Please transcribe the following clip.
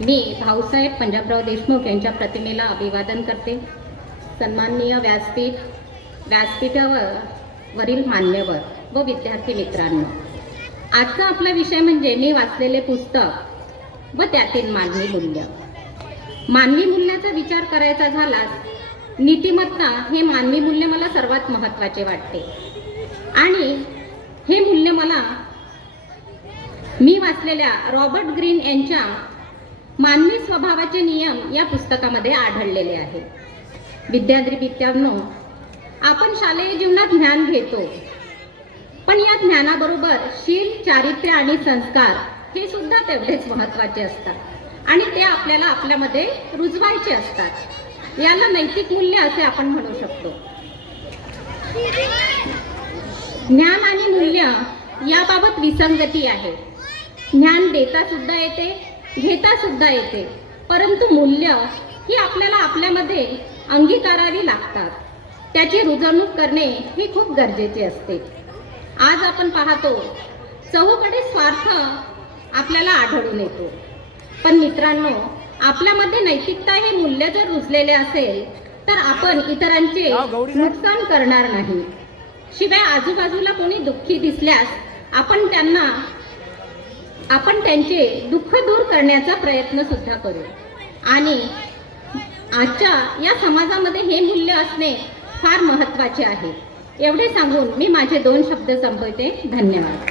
मी भाऊसाहेब पंजाबराव देशमुख यांच्या प्रतिमेला अभिवादन करते. सन्माननीय व्यासपीठ व्यासपीठावर वरील मान्यवर व विद्यार्थी मित्रांनो आजचा आपला विषय म्हणजे मी वाचलेले पुस्तक व त्यातील मानवी मूल्य. मानवी मूल्याचा विचार करायचा झालास नीतिमत्ता हे मानवी मूल्य मला सर्वात महत्त्वाचे वाटते. आणि हे मूल्य मला मी वाचलेल्या रॉबर्ट ग्रीन यांच्या मानवी स्वभावाचे नियम या पुस्तकामध्ये आढळलेले आहे विद्यार्थी विद्यानो आपण शालेय जीवनात ज्ञान घेतो. पण या ज्ञानाबरोबर शील चारित्र्य आणि संस्कार हे सुद्धा तेवढेच महत्त्वाचे असतात. आणि ते आपल्याला आपल्यामध्ये रुजवायचे असतात. याला नैतिक मूल्य असे आपण म्हणू शकतो. ज्ञान आणि मूल्य याबाबत विसंगती आहे. ज्ञान देता सुद्धा येते घेता सुद्धा येते. परंतु मूल्य ही आपल्याला आपल्यामध्ये अंगीकारावी लागतात. त्याची रुजवणूक करणे ही खूप गरजेचे असते. आज आपण पाहतो चहूकडे स्वार्थ आपल्याला आढळून येतो. पण मित्रांनो आपल्यामध्ये नैतिकता हे मूल्य जर रुजलेले असेल तर आपण इतरांचे नुकसान करणार नाही. शिवाय आजूबाजूला कोणी दुःखी दिसल्यास आपण त्यांना आपण त्यांचे दुःख दूर करण्याचा प्रयत्न सुद्धा करू. आणि आजच्या या समाजामध्ये हे मूल्य असणे फार महत्त्वाचे आहे. एवढे सांगून मी माझे दोन शब्द संपवते. धन्यवाद.